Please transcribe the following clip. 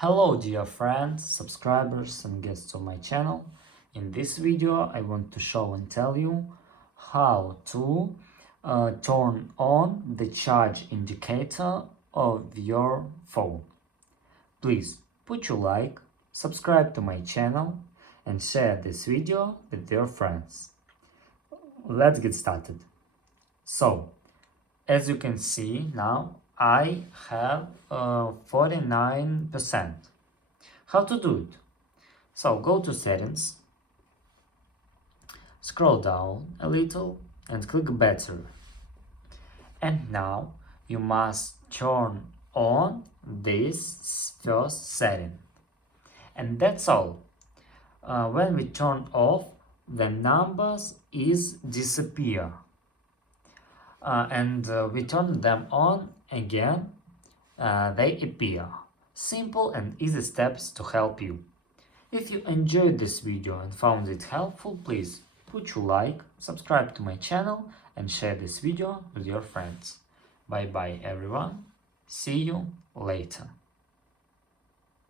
Hello dear friends, subscribers and guests of my channel. In this video I want to show and tell you how to turn on the charge indicator of your phone. Please put your like, subscribe to my channel and share this video with your friends. Let's get started. So, as you can see now, I have 49%. How to do it? So go to settings, scroll down a little and click battery. And now you must turn on this first setting. And that's all. When we turn off, the numbers is disappear. And we turn them on again, they appear. Simple and easy steps to help you. If you enjoyed this video and found it helpful, please put your like, subscribe to my channel and share this video with your friends. Bye bye everyone, see you later.